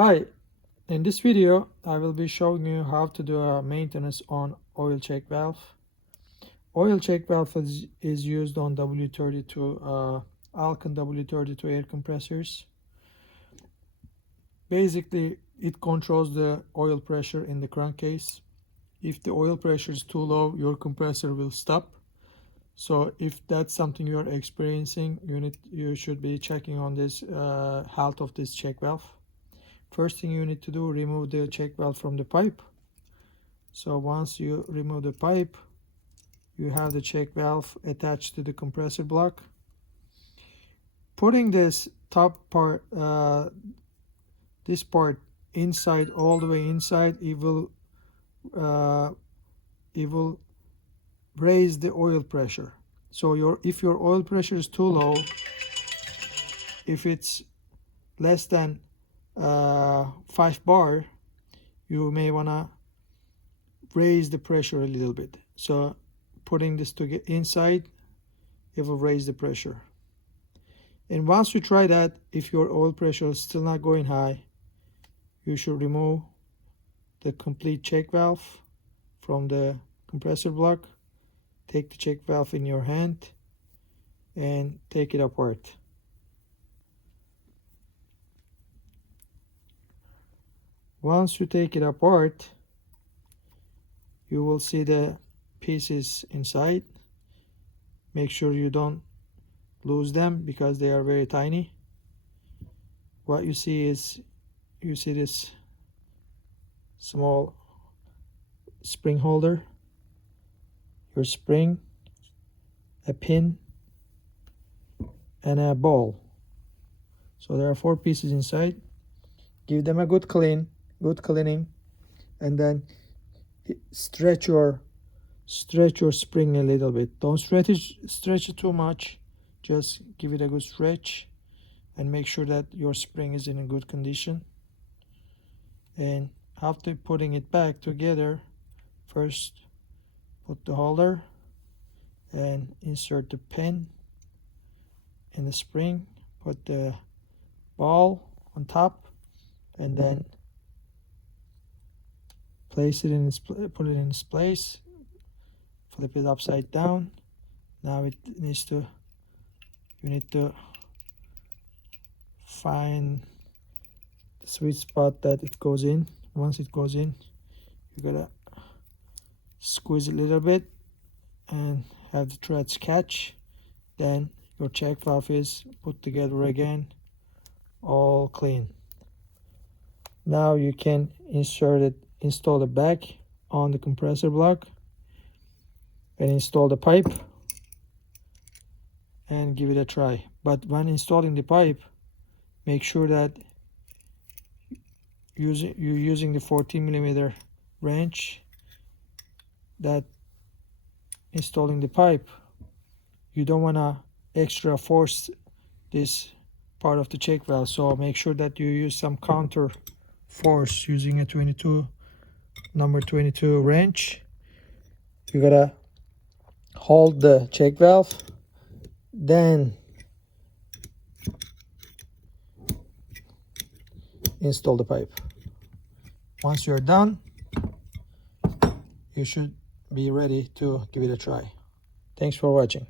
Hi, in this video I will be showing you how to do a maintenance on oil check valve. Oil check valve is used on W32 Alcan W32 air compressors. Basically, it controls the oil pressure in the crankcase. If the oil pressure is too low, your compressor will stop. So if that's something you are experiencing, you should be checking on this health of this check valve. First thing you need to do, remove the check valve from the pipe. So once you remove the pipe, you have the check valve attached to the compressor block. Putting this top part, this part inside, all the way inside, it will raise the oil pressure. So if your oil pressure is too low, if it's less than 5 bar, you may wanna raise the pressure a little bit. So putting this to get inside, it will raise the pressure. And once you try that, if your oil pressure is still not going high, you should remove the complete check valve from the compressor block. Take the check valve in your hand and take it apart. Once you take it apart, you will see the pieces inside. Make sure you don't lose them because they are very tiny. What you see is, you see this small spring holder, your spring, a pin, and a ball. So there are 4 pieces inside. Give them a good cleaning, and then stretch your spring a little bit. Don't stretch it too much. Just give it a good stretch and make sure that your spring is in a good condition. And after putting it back together, first put the holder and insert the pin in the spring, put the ball on top, and then place it in its put it in its place. Flip it upside down. Now you need to find the sweet spot that it goes in. Once it goes in, you gotta squeeze it a little bit and have the threads catch. Then your check valve is put together again, all clean. Now you can install the back on the compressor block and install the pipe and give it a try. But when installing the pipe, make sure that you're using the 14mm wrench. That installing the pipe, you don't want to extra force this part of the check valve, so make sure that you use some counter force using a number 22 wrench. You gotta hold the check valve, then install the pipe. Once you're done, you should be ready to give it a try. Thanks for watching.